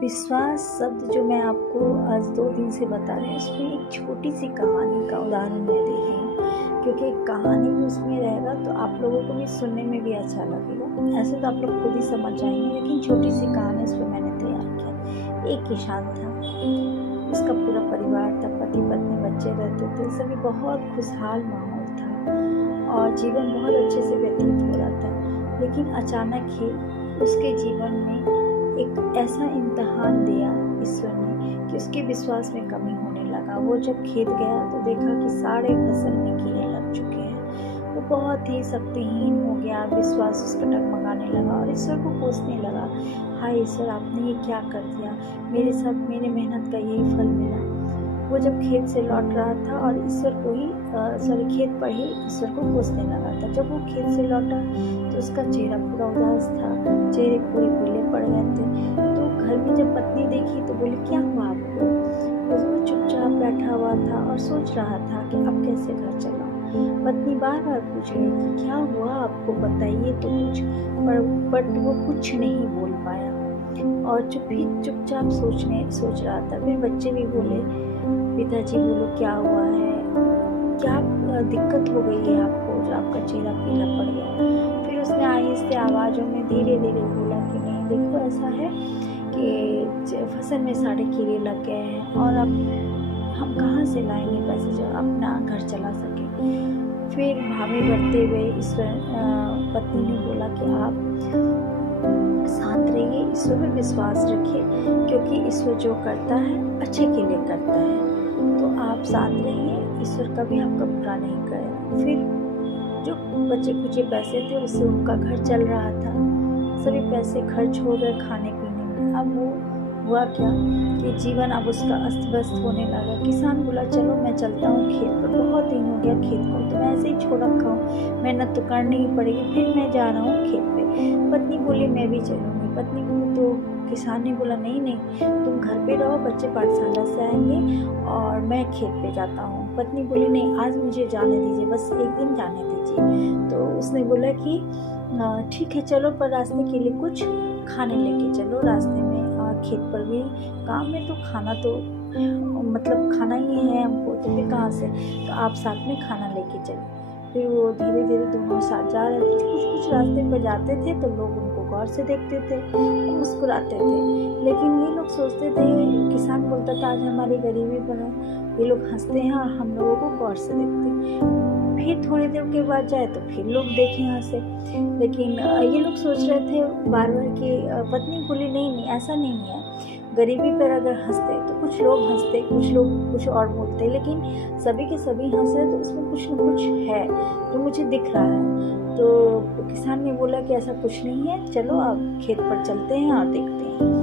विश्वास शब्द जो मैं आपको आज 2 दिन से बता रही हूँ, उसमें एक छोटी सी कहानी का उदाहरण मैं दे रही हूँ, क्योंकि कहानी भी उसमें रहेगा तो आप लोगों को भी सुनने में भी अच्छा लगेगा। ऐसे तो आप लोग खुद ही समझ जाएंगे, लेकिन छोटी सी कहानी उस पर मैंने तैयार किया। एक किसान था, उसका पूरा परिवार था, पति पत्नी बच्चे रहते थे, सभी बहुत खुशहाल माहौल था और जीवन बहुत अच्छे से व्यतीत हो रहा था। लेकिन अचानक ही उसके जीवन में एक ऐसा इम्तिहान दिया ईश्वर ने कि उसके विश्वास में कमी होने लगा। वो जब खेत गया तो देखा कि सारे फसल में कीड़े लग चुके हैं। वो बहुत ही शक्तिहीन हो गया, विश्वास उसका डगमगाने लगा और ईश्वर को कोसने लगा, हाय ईश्वर, आपने ये क्या कर दिया, मेरे साथ मेरे मेहनत का यही फल मिला। वो जब खेत से लौट रहा था और ईश्वर को ही खेत पर ही ईश्वर को कोसने लगा था। जब वो खेत से लौटा तो उसका चेहरा पूरा उदास था, चेहरे पूरे पीले पड़ गए थे। तो घर में जब पत्नी देखी तो बोली, क्या हुआ आपको? वो चुपचाप बैठा हुआ था और सोच रहा था कि अब कैसे घर चलाऊं। पत्नी बार बार पूछ रही कि क्या हुआ आपको, बताइए तो कुछ। बट वो कुछ नहीं बोल पाया और चुपचाप सोच रहा था। फिर बच्चे भी बोले, पिताजी बोलो क्या हुआ है, क्या दिक्कत हो गई है आपको जो आपका चेहरा पीला पड़ गया। फिर उसने आहिस्ते आवाज़ों में धीरे धीरे बोला कि नहीं, देखो ऐसा है कि फसल में सारे कीड़े लग गए हैं और अब हम कहाँ से लाएंगे पैसे जो अपना घर चला सके। फिर भावे बढ़ते हुए ईश्वर पत्नी ने बोला कि आप शांत रहिए, ईश्वर में विश्वास रखिए, क्योंकि ईश्वर जो करता है अच्छे के लिए करता है। तो आप शांत रहिए, ईश्वर कभी आपका बुरा नहीं करेगा। फिर जो बचे कुछ पैसे थे उससे उनका घर चल रहा था। सभी पैसे खर्च हो गए खाने पीने में। अब वो हुआ क्या कि जीवन अब उसका अस्त व्यस्त होने लगा। किसान बोला, चलो मैं चलता हूँ खेत पर, बहुत दिन हो गया खेत को तो मैं ऐसे ही छोड़ रखा हूँ, मेहनत तो करनी ही पड़ेगी, फिर मैं जा रहा हूँ खेत पे। पत्नी बोली, मैं भी चलूँगी। पत्नी को तो किसान ने बोला, नहीं, तुम घर पे रहो, बच्चे पाठशाला से आएंगे और मैं खेत पे जाता हूँ। पत्नी बोली, नहीं, आज मुझे जाने दीजिए, बस एक दिन जाने दीजिए। तो उसने बोला कि ठीक है चलो, पर रास्ते के लिए कुछ खाने लेके चलो रास्ते में, और खेत पर भी काम में तो खाना तो मतलब खाना ही है हमको, तो फिर कहाँ से, तो आप साथ में खाना लेके चलो। फिर वो धीरे धीरे दोनों साथ जा रहे थे। कुछ रास्ते पर जाते थे तो लोग उनको गौर से देखते थे, मुस्कुराते थे, लेकिन ये लोग सोचते थे, किसान बोलता था आज हमारी गरीबी पर ये लोग हंसते हैं और हम लोगों को गौर से देखते हैं। फिर थोड़ी देर के बाद जाए तो फिर लोग देखें हंसे, लेकिन ये लोग सोच रहे थे बार बार कि पत्नी बोली, नहीं ऐसा नहीं है, गरीबी पर अगर हंसते तो कुछ लोग हंसते, कुछ लोग कुछ और बोलते, लेकिन सभी के सभी हंस रहे तो उसमें कुछ न कुछ है जो मुझे दिख रहा है। तो किसान ने बोला कि ऐसा कुछ नहीं है, चलो अब खेत पर चलते हैं और देखते हैं।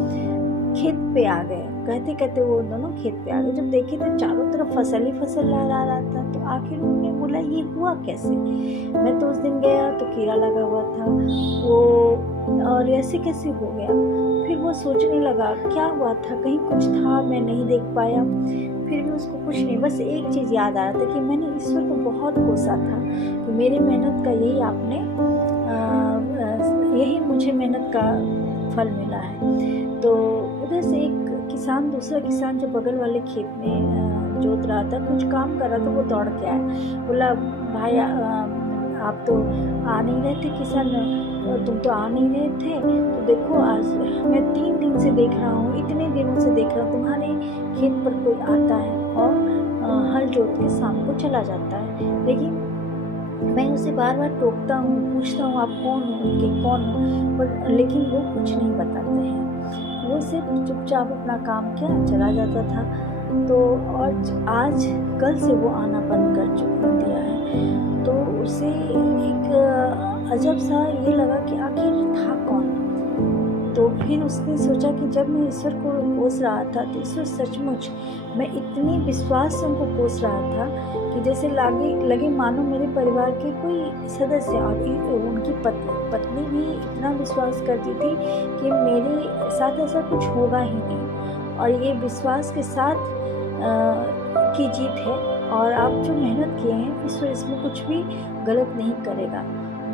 खेत पे आ गए, कहते कहते वो दोनों खेत पे आ गए। जब देखे तो चारों तरफ फसल ही फसल लहरा रहा था। तो आखिर उन्होंने बोला, ये हुआ कैसे? मैं तो उस दिन गया तो कीड़ा लगा हुआ था वो, और ऐसे कैसे हो गया? फिर वो सोचने लगा, क्या हुआ था, कहीं कुछ था मैं नहीं देख पाया। फिर भी उसको कुछ नहीं, बस एक चीज़ याद आ रहा था कि मैंने ईश्वर को बहुत कोसा था कि मेरी मेहनत का यही आपने यही मुझे मेहनत का फल मिला है। तो उधर से एक किसान, दूसरा किसान जो बगल वाले खेत में जोत रहा था, कुछ काम कर रहा था, वो दौड़ के आया। बोला, भाई आप तो आ नहीं रहे थे, किसान तुम तो आ नहीं रहे थे, तो देखो आज मैं 3 दिन से देख रहा हूँ, इतने दिनों से देख रहा हूँ तुम्हारे खेत पर कोई आता है और हल जोत के शाम को चला जाता है, लेकिन मैं उसे बार बार टोकता हूँ, पूछता हूँ आप कौन हो, उनके कौन हो, पर लेकिन वो कुछ नहीं बताते हैं। वो सिर्फ चुपचाप अपना काम किया चला जाता था। तो और आज कल से वो आना बंद कर दिया है। तो उसे एक अजब सा ये लगा कि आखिर था कौन। तो फिर उसने सोचा कि जब मैं ईश्वर को कोस रहा था तो ईश्वर सचमुच, मैं इतनी विश्वास से उनको कोस रहा था कि जैसे लगे मानो मेरे परिवार के कोई सदस्य, और उनकी पत्नी भी इतना विश्वास करती थी कि मेरे साथ ऐसा कुछ होगा ही नहीं, और ये विश्वास के साथ की जीत है। और आप जो मेहनत किए हैं, ईश्वर इसमें कुछ भी गलत नहीं करेगा।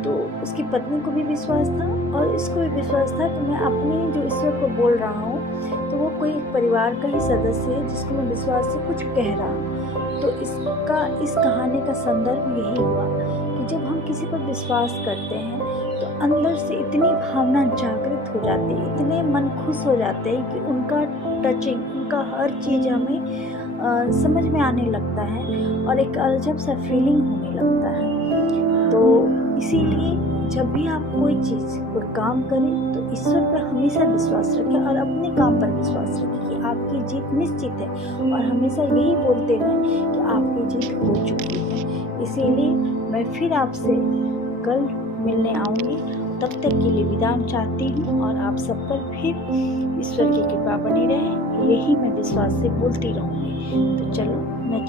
तो उसकी पत्नी को भी विश्वास था और इसको भी विश्वास था कि मैं अपनी जो ईश्वर को बोल रहा हूँ तो वो कोई एक परिवार का ही सदस्य है जिसको मैं विश्वास से कुछ कह रहा हूँ। तो इस कहानी का संदर्भ यही हुआ कि जब हम किसी पर विश्वास करते हैं तो अंदर से इतनी भावना जागृत हो जाती है, इतने मन खुश हो जाते हैं कि उनका टचिंग, उनका हर चीज़ हमें समझ में आने लगता है और एक अजब सा फीलिंग होने लगता है। तो इसीलिए जब भी आप कोई चीज़, कोई काम करें तो ईश्वर पर हमेशा विश्वास रखें और अपने काम पर विश्वास रखें कि आपकी जीत निश्चित है, और हमेशा यही बोलते रहें कि आपकी जीत हो चुकी है। इसीलिए मैं फिर आपसे कल मिलने आऊँगी, तब तक के लिए विदा चाहती हूँ और आप सब पर फिर ईश्वर की कृपा बनी रहे, यही मैं विश्वास से बोलती रहूँगी। तो चलो